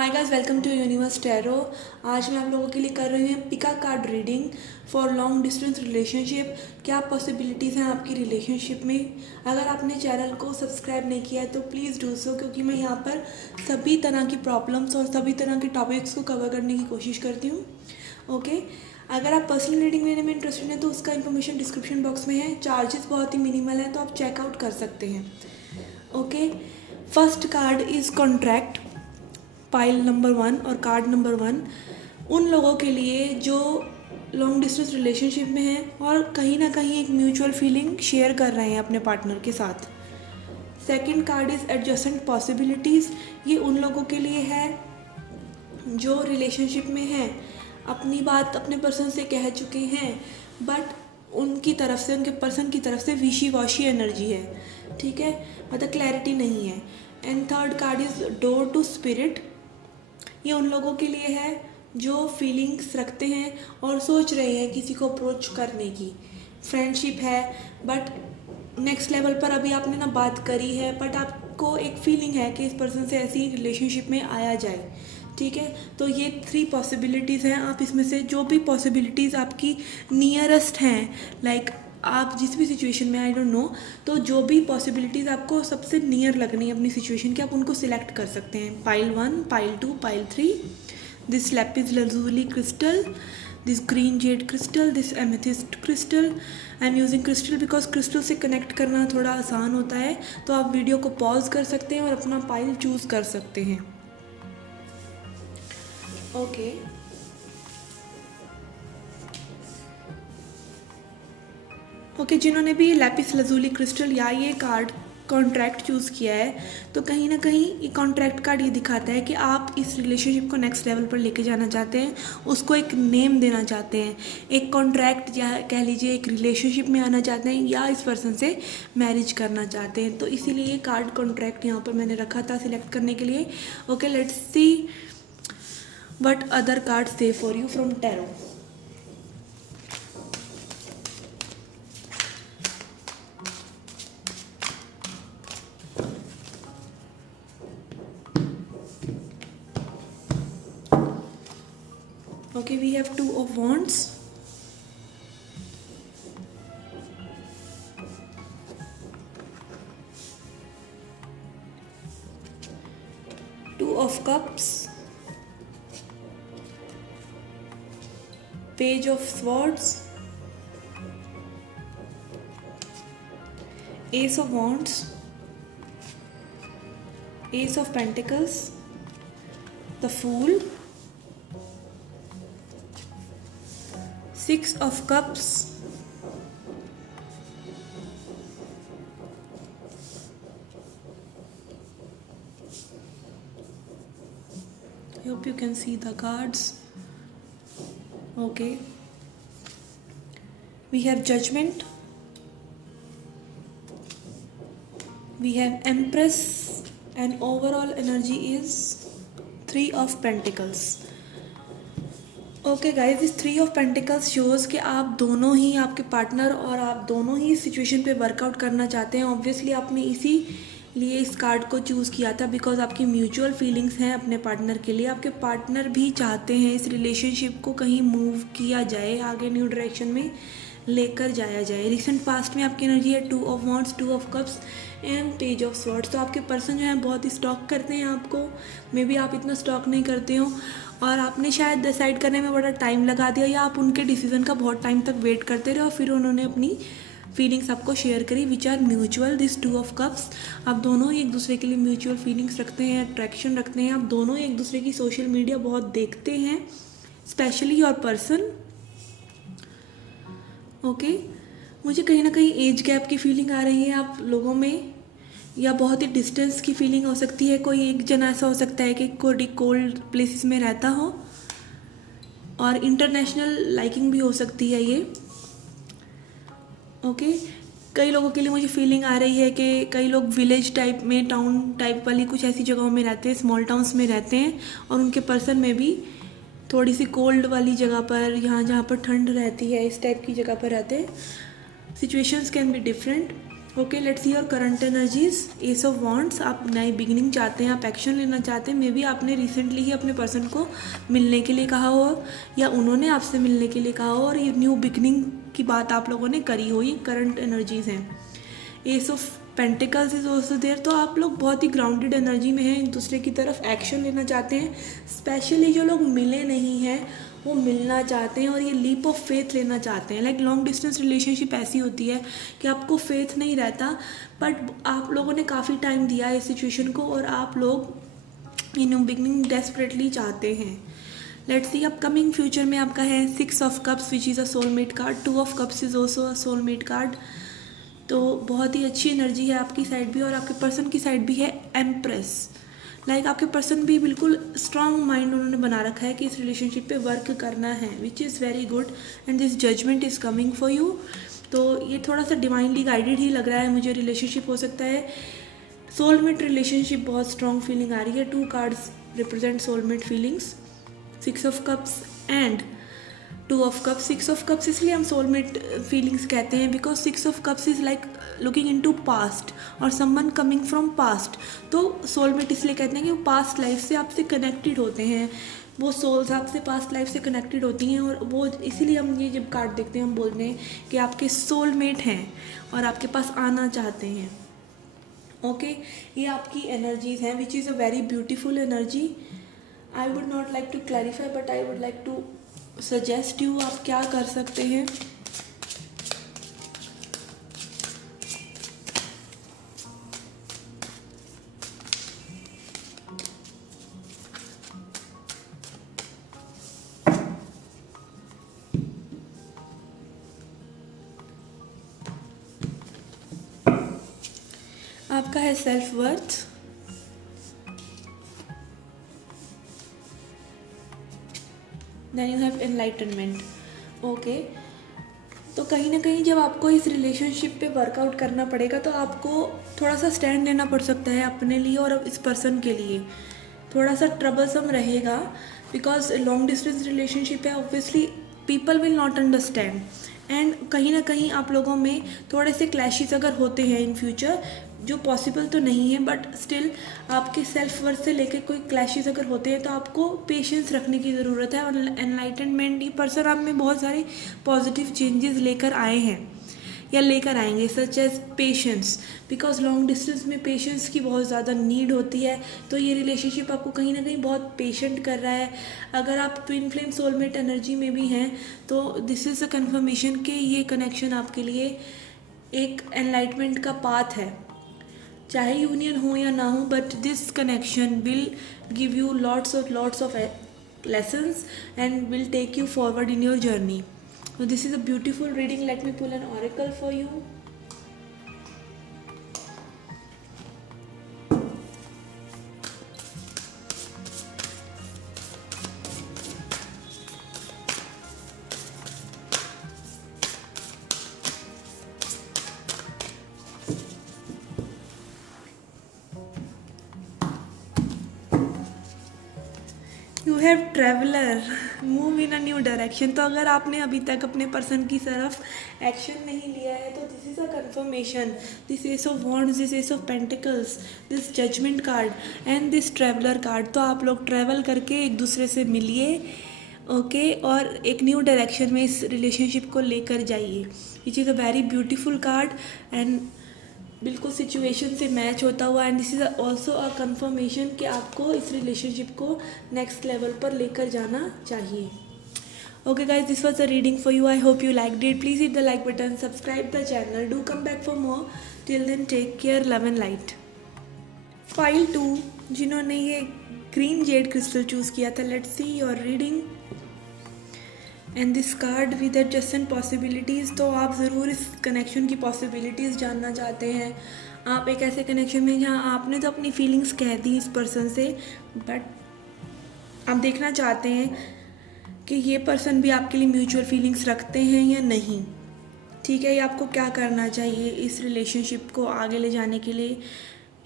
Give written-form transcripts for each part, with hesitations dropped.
Hi guys, welcome to universe tarot. आज मैं आप लोगों के लिए कर रही हूँ pick a card reading for long distance relationship. क्या पॉसिबिलिटीज़ हैं आपकी रिलेशनशिप में। अगर आपने चैनल को सब्सक्राइब नहीं किया है तो प्लीज़ डू सो, क्योंकि मैं यहाँ पर सभी तरह की प्रॉब्लम्स और सभी तरह के टॉपिक्स को कवर करने की कोशिश करती हूँ। ओके, अगर आप पर्सनल रीडिंग लेने में इंटरेस्टेड हैं तो उसका इन्फॉर्मेशन डिस्क्रिप्शन बॉक्स में है। चार्जेस बहुत ही मिनिमल हैं तो आप चेकआउट कर सकते हैं। Okay, first card is contract, pile number 1 और कार्ड नंबर 1 उन लोगों के लिए जो लॉन्ग डिस्टेंस रिलेशनशिप में हैं और कहीं ना कहीं एक म्यूचुअल फीलिंग शेयर कर रहे हैं अपने पार्टनर के साथ। Second card is adjacent possibilities, ये उन लोगों के लिए है जो रिलेशनशिप में हैं, अपनी बात अपने पर्सन से कह चुके हैं बट उनकी तरफ से, उनके पर्सन की तरफ से विशी वॉशी एनर्जी है। ठीक है, मतलब क्लैरिटी नहीं है। And third card is door to spirit, ये उन लोगों के लिए है जो फीलिंग्स रखते हैं और सोच रहे हैं किसी को अप्रोच करने की। फ्रेंडशिप है बट नेक्स्ट लेवल पर अभी आपने ना बात करी है, बट आपको एक फीलिंग है कि इस पर्सन से ऐसी रिलेशनशिप में आया जाए। ठीक है, तो ये 3 पॉसिबिलिटीज़ हैं। आप इसमें से जो भी पॉसिबिलिटीज़ आपकी नियरेस्ट हैं, लाइक आप जिस भी सिचुएशन में, आई डोंट नो, तो जो भी पॉसिबिलिटीज़ आपको सबसे नियर लगनी है अपनी सिचुएशन की, आप उनको सिलेक्ट कर सकते हैं। Pile 1, pile 2, pile 3। This Lapis lazuli crystal, this green jade crystal, this amethyst crystal. I am using crystal because crystal से कनेक्ट करना थोड़ा आसान होता है। तो आप वीडियो को पॉज कर सकते हैं और अपना पाइल चूज़ कर सकते हैं। ओके, जिन्होंने भी लैपिस lazuli क्रिस्टल या ये कार्ड कॉन्ट्रैक्ट चूज़ किया है, तो कहीं ना कहीं ये कॉन्ट्रैक्ट कार्ड ये दिखाता है कि आप इस रिलेशनशिप को नेक्स्ट लेवल पर लेके जाना चाहते हैं, उसको एक नेम देना चाहते हैं, एक कॉन्ट्रैक्ट या कह लीजिए एक रिलेशनशिप में आना चाहते हैं, या इस पर्सन से मैरिज करना चाहते हैं। तो इसीलिए ये कार्ड कॉन्ट्रैक्ट यहाँ पर मैंने रखा था सिलेक्ट करने के लिए। Okay, let's see what other card say for you from tarot. Okay, we have 2 of wands, two of cups, page of swords, ace of wands, ace of pentacles, the fool, 6 of cups, I hope you can see the cards. Okay, we have judgment, we have empress, and overall energy is 3 of pentacles. Okay guys, इस 3 of pentacles shows कि आप दोनों ही, आपके partner और आप दोनों ही इस situation पे वर्कआउट करना चाहते हैं। ऑब्वियसली आपने इसी लिए इस कार्ड को चूज़ किया था बिकॉज आपकी म्यूचुअल फीलिंग्स हैं अपने पार्टनर के लिए। आपके पार्टनर भी चाहते हैं इस रिलेशनशिप को कहीं मूव किया जाए, आगे न्यू डायरेक्शन में लेकर जाया जाए। रिसेंट पास्ट में आपकी एनर्जी है 2 of wands, 2 of cups and page of swords. तो आपके पर्सन जो है बहुत स्टॉक करते हैं आपको, मे बी आप इतना स्टॉक नहीं करते हो और आपने शायद डिसाइड करने में बड़ा टाइम लगा दिया, या आप उनके डिसीजन का बहुत टाइम तक वेट करते रहे और फिर उन्होंने अपनी फीलिंग्स आपको शेयर करी which are mutual. This 2 of cups, आप दोनों ही एक दूसरे के लिए म्यूचुअल फीलिंग्स रखते हैं, अट्रैक्शन रखते हैं। आप दोनों एक दूसरे की सोशल मीडिया बहुत देखते हैं, स्पेशली योर पर्सन। ओके, मुझे कहीं ना कहीं एज गैप की फीलिंग आ रही है आप लोगों में, या बहुत ही डिस्टेंस की फीलिंग हो सकती है। कोई एक जना ऐसा हो सकता है कि कोई कोल्ड प्लेसेस में रहता हो, और इंटरनेशनल लाइकिंग भी हो सकती है ये। ओके, कई लोगों के लिए मुझे फीलिंग आ रही है कि कई लोग विलेज टाइप में, टाउन टाइप वाली कुछ ऐसी जगहों में रहते हैं, स्मॉल टाउन्स में रहते हैं, और उनके पर्सन में भी थोड़ी सी कोल्ड वाली जगह पर, यहाँ जहाँ पर ठंड रहती है, इस टाइप की जगह पर रहते हैं। Situations can be different. Okay, let's see your current energies. S of wands, आप नई बिगिनिंग चाहते हैं, आप एक्शन लेना चाहते हैं। मे बी आपने रिसेंटली ही अपने पर्सन को मिलने के लिए कहा हो या उन्होंने आपसे मिलने के लिए कहा हो और ये न्यू बिगिनिंग की बात आप लोगों ने करी हो। ये करंट एनर्जीज हैं। Ace of pentacles is also there. तो आप लोग बहुत ही ग्राउंडेड एनर्जी में हैं, एक दूसरे की तरफ एक्शन लेना चाहते हैं। स्पेशली जो लोग मिले नहीं हैं वो मिलना चाहते हैं और ये लीप ऑफ फेथ लेना चाहते हैं। लाइक लॉन्ग डिस्टेंस रिलेशनशिप ऐसी होती है कि आपको फेथ नहीं रहता, बट आप लोगों ने काफ़ी टाइम दिया है इस सिचुएशन को और आप लोग न्यू बिगनिंग डेस्परेटली चाहते हैं। लेट्स सी अपकमिंग फ्यूचर में आपका है 6 of cups which is a soulmate card. 2 of cups is also a soulmate card. तो बहुत ही अच्छी एनर्जी है आपकी साइड भी और आपके पर्सन की साइड भी है एम्प्रेस। लाइक आपके पर्सन भी बिल्कुल स्ट्रॉन्ग माइंड उन्होंने बना रखा है कि इस रिलेशनशिप पे वर्क करना है, which is very good and this judgement is coming for you. तो ये थोड़ा सा डिवाइनली गाइडेड ही लग रहा है मुझे। रिलेशनशिप हो सकता है सोलमेट रिलेशनशिप, बहुत स्ट्रॉन्ग फीलिंग आ रही है। 2 cards represent soulmate feelings, 6 of cups and 2 of cups. 6 of cups इसलिए हम सोलमेट फीलिंग्स कहते हैं because 6 of cups is like looking into past और समवन कमिंग फ्रॉम पास्ट। तो सोलमेट इसलिए कहते हैं कि वो पास्ट लाइफ से आपसे कनेक्टेड होते हैं, वो सोल्स आपसे पास्ट लाइफ से कनेक्टेड होती हैं और वो इसीलिए हम ये जब कार्ड देखते हैं हम बोलते हैं कि आपके सोलमेट हैं और आपके पास आना चाहते हैं। ओके, ये आपकी एनर्जीज हैं which is a very beautiful energy. I would not like to clarify but I would like to suggest you आप क्या कर सकते हैं। आपका है self worth, then you have enlightenment. Okay, तो कहीं ना कहीं जब आपको इस रिलेशनशिप पे वर्कआउट करना पड़ेगा तो आपको थोड़ा सा स्टैंड लेना पड़ सकता है अपने लिए और इस पर्सन के लिए। थोड़ा सा ट्रबलसम रहेगा बिकॉज लॉन्ग डिस्टेंस रिलेशनशिप है, obviously people will not understand and कहीं ना कहीं आप लोगों में थोड़े से क्लैशेस अगर होते हैं इन फ्यूचर, जो पॉसिबल तो नहीं है बट स्टिल आपके सेल्फ वर्थ से लेकर कोई क्लैशेस अगर होते हैं तो आपको पेशेंस रखने की ज़रूरत है। और एनलाइटनमेंट, ये पर्सन आप में बहुत सारे पॉजिटिव चेंजेस लेकर आए हैं या लेकर आएंगे, such as patience, because long distance में पेशेंस की बहुत ज़्यादा नीड होती है। तो ये रिलेशनशिप आपको कहीं ना कहीं बहुत पेशेंट कर रहा है। अगर आप ट्विन फ्लेम सोलमेट एनर्जी में भी हैं तो दिस इज़ अ कन्फर्मेशन कि ये कनेक्शन आपके लिए एक एनलाइटमेंट का पाथ है। चाहे यूनियन हो या ना हो, but this connection will give you lots of lessons and will take you forward in your journey. So this is a beautiful reading. Let me pull an oracle for you. You have traveller, move in a new direction. तो अगर आपने अभी तक अपने person की तरफ action नहीं लिया है तो this is a confirmation. This ace of wands, this ace of pentacles, this judgement card and this traveller card. तो आप लोग ट्रैवल करके एक दूसरे से मिलिए, ओके, और एक न्यू डायरेक्शन में इस रिलेशनशिप को लेकर जाइए, विच is a very beautiful card and बिल्कुल सिचुएशन से मैच होता हुआ। And this is also a confirmation कि आपको इस रिलेशनशिप को नेक्स्ट लेवल पर लेकर जाना चाहिए। Okay guys, this was a reading for you. I hope you liked it. Please hit the like button, subscribe the channel, do come back for more. Till then take care, love and light. Pile 2 जिन्होंने ये green jade crystal choose किया था, let's see your reading and this card with adjacent possibilities. तो आप ज़रूर इस connection की possibilities जानना चाहते हैं। आप एक ऐसे कनेक्शन में जहाँ आपने तो अपनी फीलिंग्स कह दी इस पर्सन से, बट आप देखना चाहते हैं कि ये पर्सन भी आपके लिए म्यूचुअल फीलिंग्स रखते हैं या नहीं। ठीक है, ये आपको क्या करना चाहिए इस रिलेशनशिप को आगे ले जाने के लिए।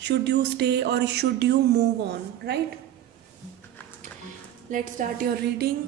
शुड यू स्टे और should you move on, right? Let's start your reading.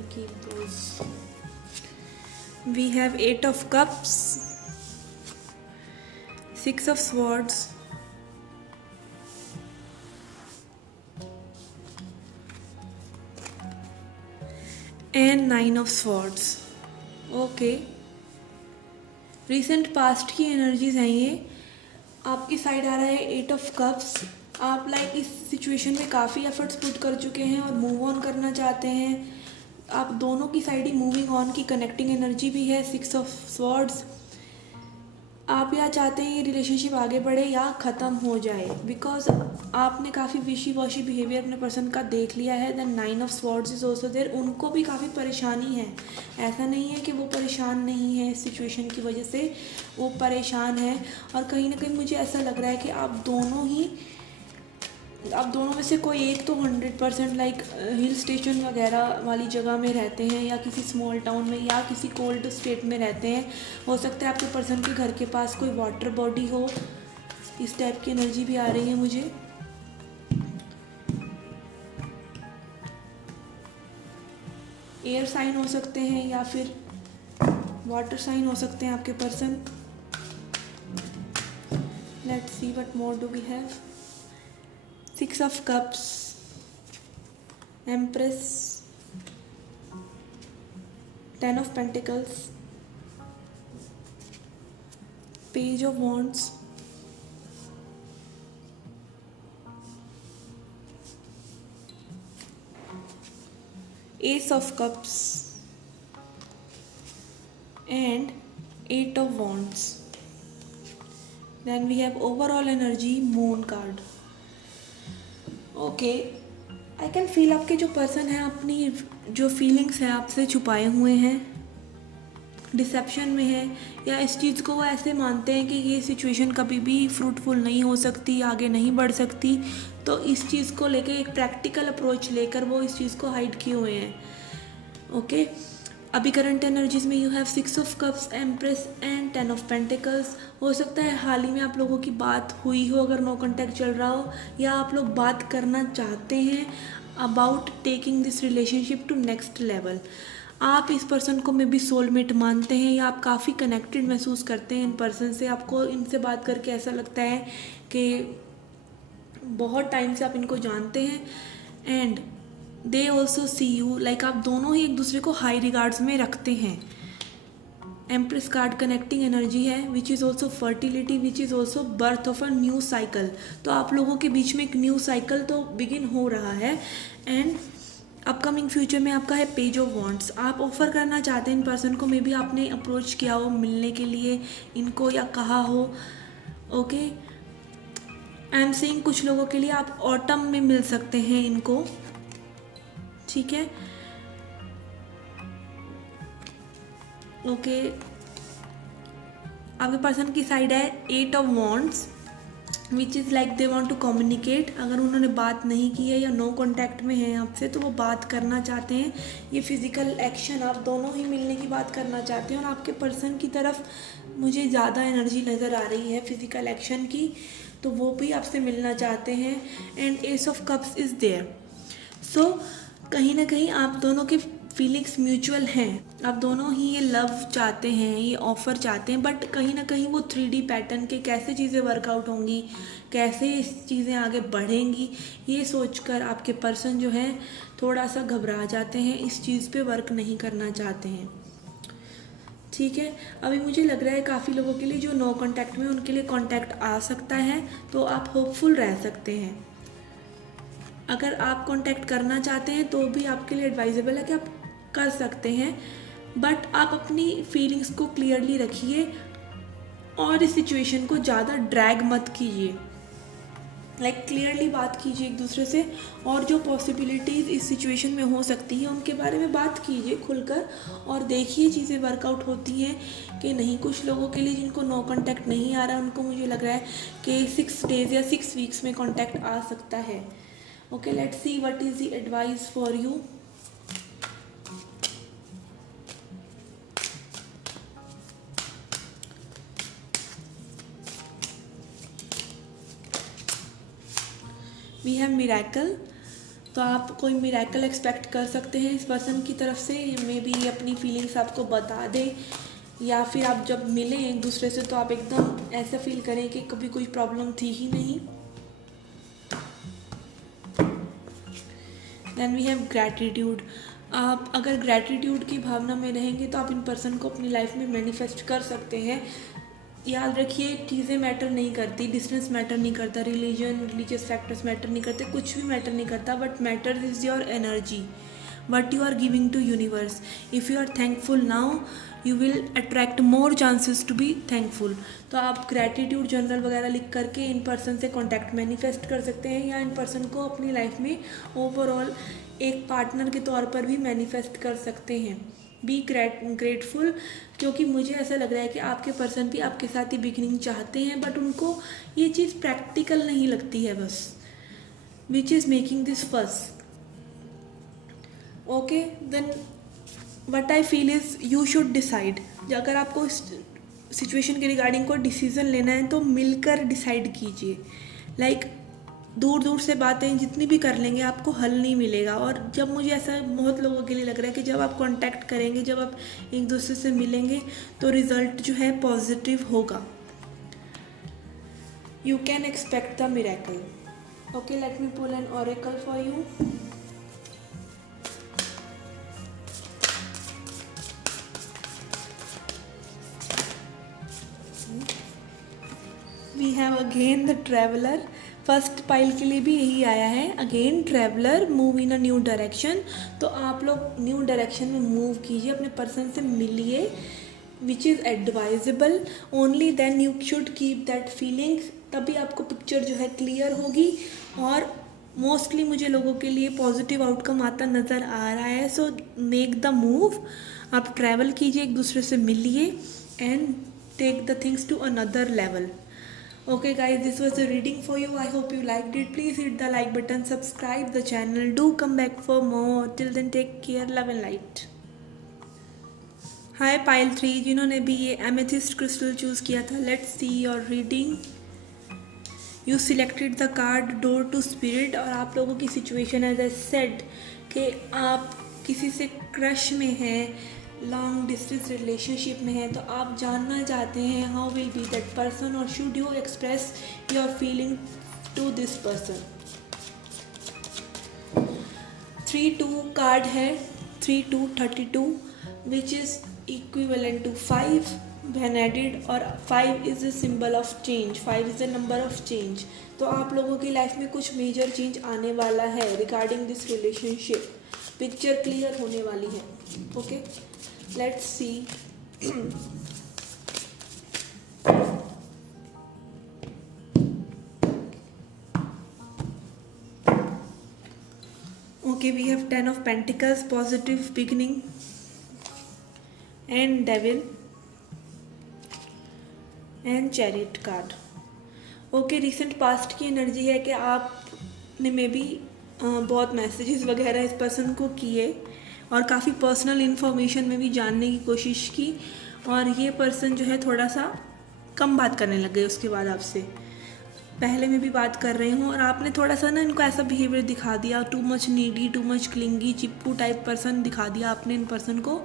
will keep those. We have 8 of cups, 6 of swords, and 9 of swords. Okay, recent past की एनर्जीज हैं ये. आपकी साइड आ रहा है 8 ऑफ कप्स. आप like इस situation में काफ़ी एफर्ट्स पुट कर चुके हैं और मूव ऑन करना चाहते हैं. आप दोनों की साइड ही मूविंग ऑन की कनेक्टिंग एनर्जी भी है. 6 ऑफ स्वॉर्ड्स. आप या चाहते हैं ये रिलेशनशिप आगे बढ़े या ख़त्म हो जाए, बिकॉज आपने काफ़ी विशी वॉशी बिहेवियर अपने पर्सन का देख लिया है. Then 9 of swords is also there. उनको भी काफ़ी परेशानी है. ऐसा नहीं है कि वो परेशान नहीं है इस सिचुएशन की वजह से, वो परेशान है. और कहीं ना कहीं मुझे ऐसा लग रहा है कि आप दोनों में से कोई एक तो 100% लाइक हिल स्टेशन वगैरह वाली जगह में रहते हैं या किसी स्मॉल टाउन में या किसी कोल्ड स्टेट में रहते हैं. हो सकता है आपके पर्सन के घर के पास कोई वाटर बॉडी हो. इस टाइप की एनर्जी भी आ रही है मुझे. एयर साइन हो सकते हैं या फिर वाटर साइन हो सकते हैं आपके person. Let's see what more do we have. 6 of cups, Empress, 10 of pentacles, Page of wands, Ace of cups, and 8 of wands. Then we have overall energy, Moon card. Okay, I can feel आपके जो person है अपनी जो feelings हैं आपसे छुपाए हुए हैं, डिसेप्शन में है, या इस चीज़ को वो ऐसे मानते हैं कि ये सिचुएशन कभी भी फ्रूटफुल नहीं हो सकती, आगे नहीं बढ़ सकती. तो इस चीज़ को लेके एक प्रैक्टिकल अप्रोच लेकर वो इस चीज़ को हाइड किए हुए हैं. ओके, अभी करंट एनर्जीज में you have 6 of cups, empress and 10 of pentacles. हो सकता है हाल ही में आप लोगों की बात हुई हो अगर नो कॉन्टैक्ट चल रहा हो, या आप लोग बात करना चाहते हैं about taking this relationship to next level. आप इस पर्सन को मे बी सोलमेट मानते हैं या आप काफ़ी कनेक्टेड महसूस करते हैं इन पर्सन से. आपको इनसे बात करके ऐसा लगता है कि बहुत टाइम से आप इनको जानते हैं. And they also see you, like आप दोनों ही एक दूसरे को हाई रिगार्ड्स में रखते हैं. एम्प्रेस कार्ड कनेक्टिंग एनर्जी है, which is also fertility, which is also birth of a new cycle. तो आप लोगों के बीच में एक न्यू साइकिल तो बिगिन हो रहा है. एंड अपकमिंग फ्यूचर में आपका है पेज ऑफ वॉन्ट्स. आप ऑफर करना चाहते हैं इन पर्सन को, मे बी आपने अप्रोच किया हो मिलने के लिए इनको या कहा हो. ओके, आई एम सेइंग कुछ लोगों के लिए आप ऑटम में मिल सकते हैं इनको. ठीक है, ओके. आपके पर्सन की साइड है 8 of wands, which is like they want to communicate. अगर उन्होंने बात नहीं की है या नो कांटेक्ट में है आपसे, तो वो बात करना चाहते हैं. ये फिज़िकल एक्शन, आप दोनों ही मिलने की बात करना चाहते हैं. और आपके पर्सन की तरफ मुझे ज़्यादा एनर्जी नज़र आ रही है फिज़िकल एक्शन की, तो वो भी आपसे मिलना चाहते हैं. And ace of cups is there. So कहीं ना कहीं आप दोनों के फीलिंग्स म्यूचुअल हैं. आप दोनों ही ये लव चाहते हैं, ये ऑफ़र चाहते हैं. बट कहीं ना कहीं वो 3D पैटर्न के कैसे चीज़ें वर्कआउट होंगी, कैसे चीज़ें आगे बढ़ेंगी, ये सोचकर आपके पर्सन जो है थोड़ा सा घबरा जाते हैं, इस चीज़ पे वर्क नहीं करना चाहते हैं. ठीक है, अभी मुझे लग रहा है काफ़ी लोगों के लिए जो नो कॉन्टैक्ट में, उनके लिए कॉन्टैक्ट आ सकता है. तो आप होपफुल रह सकते हैं. अगर आप कांटेक्ट करना चाहते हैं तो भी आपके लिए एडवाइजेबल है कि आप कर सकते हैं. बट आप अपनी फीलिंग्स को क्लियरली रखिए और इस सिचुएशन को ज़्यादा ड्रैग मत कीजिए. लाइक क्लियरली बात कीजिए एक दूसरे से, और जो पॉसिबिलिटीज़ इस सिचुएशन में हो सकती हैं उनके बारे में बात कीजिए खुलकर, और देखिए चीज़ें वर्कआउट होती हैं कि नहीं. कुछ लोगों के लिए जिनको नो कांटेक्ट नहीं आ रहा, उनको मुझे लग रहा है कि 6 डेज़ या 6 वीक्स में कांटेक्ट आ सकता है. Okay, let's see what is the advice for you. We have Miracle, तो आप कोई मिरेकल एक्सपेक्ट कर सकते हैं इस पर्सन की तरफ से। मे बी ये अपनी फीलिंग्स आपको बता दे, या फिर आप जब मिलें एक दूसरे से तो आप एकदम ऐसा फील करें कि कभी कोई प्रॉब्लम थी ही नहीं। Then we have gratitude. आप अगर ग्रैटिट्यूड की भावना में रहेंगे तो आप इन पर्सन को अपनी लाइफ में मैनिफेस्ट कर सकते हैं। याद रखिए, चीज़ें मैटर नहीं करती, डिस्टेंस मैटर नहीं करता, रिलीजियस फैक्टर्स मैटर नहीं करते, कुछ भी मैटर नहीं करता, but matter is your energy what you are giving to universe. If you are thankful now, you will attract more chances to be thankful. तो आप ग्रैटिट्यूड जर्नल वगैरह लिख करके इन पर्सन से कॉन्टैक्ट मैनिफेस्ट कर सकते हैं, या इन पर्सन को अपनी लाइफ में ओवरऑल एक पार्टनर के तौर पर भी मैनिफेस्ट कर सकते हैं। बी ग्रेटफुल, क्योंकि मुझे ऐसा लग रहा है कि आपके पर्सन भी आपके साथ ही बिगिनिंग चाहते हैं, बट उनको ये चीज़ प्रैक्टिकल नहीं लगती है बस, which is making this first. Okay, then what I feel is you should decide. अगर आपको इस सिचुएशन के रिगार्डिंग कोई डिसीज़न लेना है तो मिलकर डिसाइड कीजिए। लाइक दूर दूर से बातें जितनी भी कर लेंगे आपको हल नहीं मिलेगा। और जब मुझे ऐसा बहुत लोगों के लिए लग रहा है कि जब आप कांटेक्ट करेंगे, जब आप एक दूसरे से मिलेंगे तो रिजल्ट जो है पॉजिटिव होगा। You can expect the miracle. Okay, let me pull an oracle for you. We have again the traveller. First pile के लिए भी यही आया है, again traveller, move in a new direction. तो आप लोग न्यू डायरेक्शन में मूव कीजिए, अपने पर्सन से मिलिए, which is advisable. Only then you should keep that feelings, तभी आपको पिक्चर जो है क्लियर होगी। और मोस्टली मुझे लोगों के लिए पॉजिटिव आउटकम आता नज़र आ रहा है। सो मेक द मूव, आप ट्रैवल कीजिए, एक दूसरे से मिलिए and take the things to another level. Okay guys, this was the reading for you. I hope you liked it. Please hit the like button, subscribe the channel, do come back for more. Till then, take care, love and light. Hi pile 3, जिन्होंने भी ये amethyst crystal choose किया था, let's see your reading. You selected the card door to spirit। और आप लोगों की situation as I said कि आप किसी से क्रश में हैं, लॉन्ग डिस्टेंस रिलेशनशिप में है, तो आप जानना चाहते हैं how will be that person, और should you express your feeling to this person. 3-2 card है, 3-2 32, which is equivalent to 5 when added, और 5 is the symbol of change, 5 is the number of change. तो आप लोगों की लाइफ में कुछ major change आने वाला है regarding this relationship, picture clear होने वाली है। Okay, let's see। Okay, we have 10 of Pentacles, positive beginning, and Devil, and Chariot card। Okay, recent past की एनर्जी है कि आपने मे बी बहुत मैसेजेस वगैरह इस पर्सन को किए और काफ़ी पर्सनल इन्फॉर्मेशन में भी जानने की कोशिश की, और ये पर्सन जो है थोड़ा सा कम बात करने लग गए उसके बाद आपसे। पहले में भी बात कर रही हूँ और आपने थोड़ा सा ना इनको ऐसा बिहेवियर दिखा दिया, too much needy, too much clingy, चिप्पू टाइप पर्सन दिखा दिया आपने इन पर्सन को,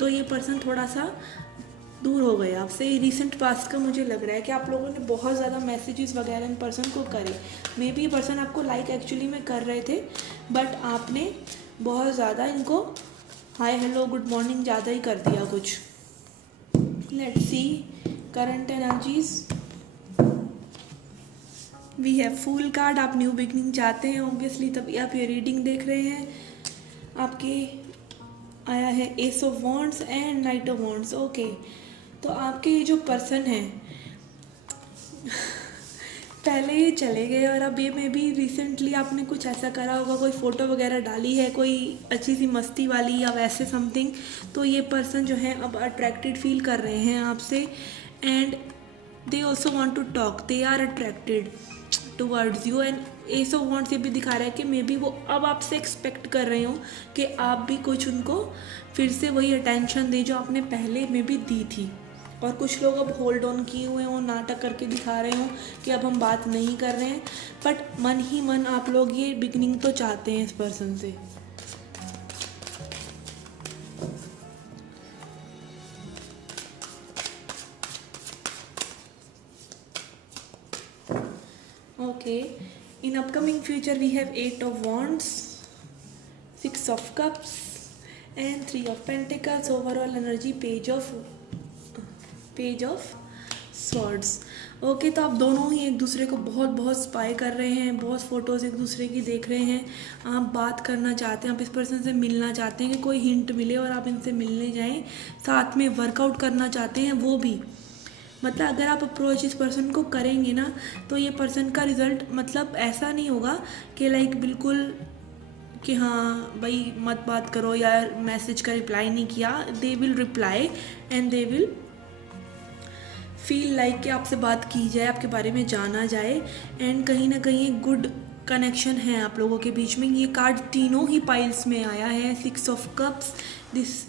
तो ये पर्सन थोड़ा सा दूर हो गए आपसे। रिसेंट पास्ट का मुझे लग रहा है कि आप लोगों ने बहुत ज़्यादा मैसेजेस वगैरह इन पर्सन को करे। मे बी ये पर्सन आपको लाइक एक्चुअली में कर रहे थे, बट आपने बहुत ज़्यादा इनको हाय हेलो गुड मॉर्निंग ज़्यादा ही कर दिया कुछ। Let's see current energies. We have fool card. आप न्यू बिगनिंग चाहते हैं ऑब्वियसली, तभी आप ये रीडिंग देख रहे हैं। आपके आया है S of wands and night of wands. Okay, तो आपके ये जो पर्सन है पहले ये चले गए और अब ये में भी रिसेंटली आपने कुछ ऐसा करा होगा, कोई फ़ोटो वगैरह डाली है कोई अच्छी सी मस्ती वाली या वैसे समथिंग, तो ये पर्सन जो है अब अट्रैक्टेड फील कर रहे हैं आपसे, and they also want to talk, they are attracted towards you. And ace of wands ये भी दिखा रहा है कि मे बी वो अब आपसे एक्सपेक्ट कर रहे हो कि आप भी कुछ उनको फिर से वही अटेंशन दें जो आपने पहले में भी दी थी। और कुछ लोग अब होल्ड ऑन किए हुए हों, नाटक करके दिखा रहे हों कि अब हम बात नहीं कर रहे हैं, बट मन ही मन आप लोग ये बिगनिंग तो चाहते हैं इस पर्सन से। Okay, in upcoming future we have 8 of Wands, 6 of Cups and 3 of Pentacles. Overall energy Page of Swords. Okay, तो आप दोनों ही एक दूसरे को बहुत बहुत स्पाई कर रहे हैं, बहुत फ़ोटोज़ एक दूसरे की देख रहे हैं, आप बात करना चाहते हैं, आप इस पर्सन से मिलना चाहते हैं कि कोई हिंट मिले और आप इनसे मिलने जाएं, साथ में वर्कआउट करना चाहते हैं वो भी। मतलब अगर आप अप्रोच इस पर्सन को करेंगे ना तो ये पर्सन का रिज़ल्ट मतलब ऐसा नहीं होगा कि लाइक बिल्कुल कि हाँ भाई मत बात करो या मैसेज का रिप्लाई नहीं किया। They will reply and they will feel like कि आपसे बात की जाए, आपके बारे में जाना जाए, एंड कहीं ना कहीं एक गुड कनेक्शन है आप लोगों के बीच में। ये कार्ड तीनों ही पाइल्स में आया है, 6 of cups. This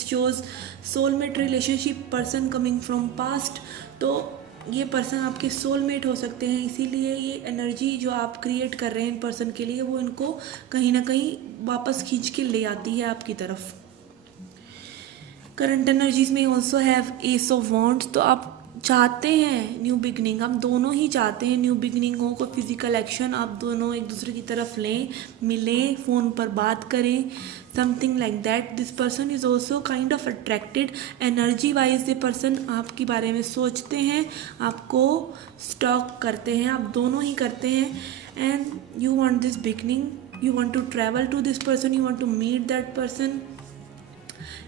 shows soulmate relationship, person coming from past. तो ये पर्सन आपके सोलमेट हो सकते हैं, इसीलिए ये एनर्जी जो आप क्रिएट कर रहे हैं इन पर्सन के लिए वो इनको कहीं ना कहीं वापस खींच के ले आती है आपकी तरफ। करंट एनर्जीज में also have S of wands. तो आप चाहते हैं न्यू बिगनिंग, आप दोनों ही चाहते हैं न्यू बिगनिंग हो, कोई फिजिकल एक्शन आप दोनों एक दूसरे की तरफ लें, मिलें, फ़ोन पर बात करें, something like that. This person is also kind of attracted. Energy wise ये पर्सन आपके बारे में सोचते हैं, आपको स्टॉक करते हैं, आप दोनों ही करते हैं, and you want this beginning, you want to travel to this person, you want to meet that person,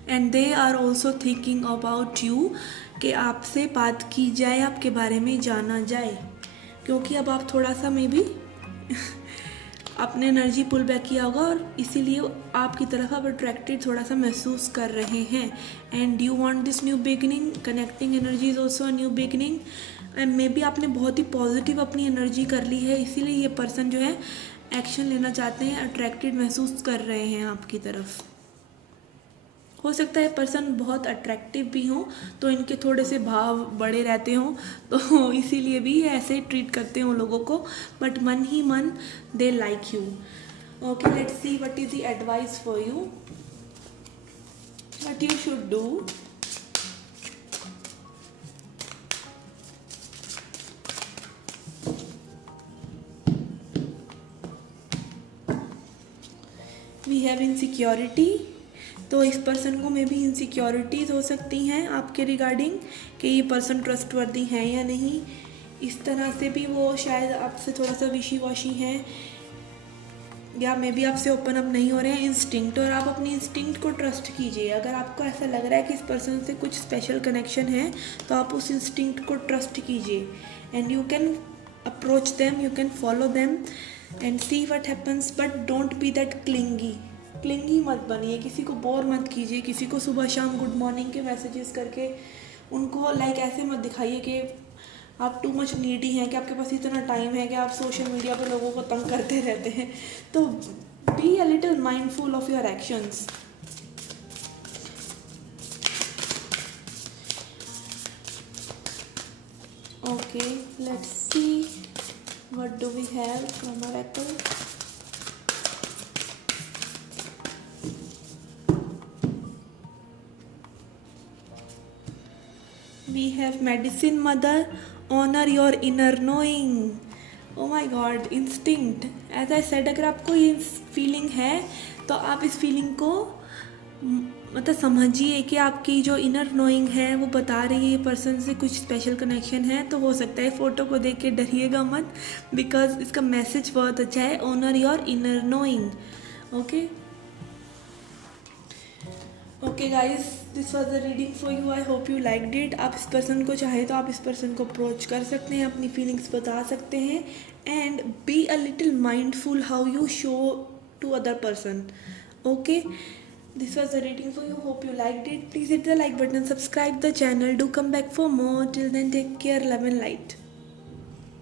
and they are also thinking about you कि आपसे बात की जाए, आपके बारे में जाना जाए, क्योंकि अब आप थोड़ा सा मे बी अपने एनर्जी पुल बैक किया होगा और इसीलिए आपकी तरफ आप अट्रैक्टेड थोड़ा सा महसूस कर रहे हैं। And you want this new beginning, connecting energy is also new beginning, and may be आपने बहुत ही पॉजिटिव अपनी एनर्जी कर ली है, इसीलिए ये पर्सन जो है एक्शन लेना चाहते हैं, अट्रैक्टेड महसूस कर रहे हैं आपकी तरफ। हो सकता है पर्सन बहुत अट्रैक्टिव भी हों तो इनके थोड़े से भाव बड़े रहते हों, तो इसीलिए भी ऐसे ही ट्रीट करते हैं उन लोगों को, बट मन ही मन they like you. Okay, let's see what is the advice for you, what you should do. We have insecurity. तो इस पर्सन को मे भी इनसिक्योरिटीज़ हो सकती हैं आपके रिगार्डिंग कि ये पर्सन ट्रस्टवर्दी हैं या नहीं। इस तरह से भी वो शायद आपसे थोड़ा सा विशी वॉशी हैं, या मे बी आपसे ओपन अप नहीं हो रहे हैं। इंस्टिंक्ट, और आप अपनी इंस्टिंक्ट को ट्रस्ट कीजिए। अगर आपको ऐसा लग रहा है कि इस पर्सन से कुछ स्पेशल कनेक्शन है तो आप उस इंस्टिंक्ट को ट्रस्ट कीजिए, and you can approach them, you can follow them and see what happens, but don't be that clingy मत बनिए, किसी को बोर मत कीजिए, किसी को सुबह शाम गुड मॉर्निंग के मैसेजेस करके उनको लाइक ऐसे मत दिखाइए कि आप टू मच नीडी हैं, कि आपके पास इतना टाइम है कि आप सोशल मीडिया पर लोगों को तंग करते रहते हैं। तो be a little mindful of your actions. Okay, let's see what do we have from oracle. We have medicine mother, honor your inner knowing. Oh my god, instinct. As I said, अगर आपको ये feeling है तो आप इस feeling को मतलब समझिए कि आपकी जो इनर नोइंग है वो बता रही है ये पर्सन से कुछ स्पेशल कनेक्शन है। तो हो सकता है फ़ोटो को देख के डरिएगा मत, बिकॉज इसका मैसेज बहुत अच्छा है, honour your inner knowing. Okay okay guys, this was the reading for you. I hope you liked it. आप इस पर्सन को चाहे तो आप इस पर्सन को अप्रोच कर सकते हैं, अपनी फीलिंग्स बता सकते हैं, and be a little mindful how you show to other person. Okay, this was the reading for you, hope you liked it. Please hit the like button, subscribe the channel, do come back for more. Till then, take care, love and light.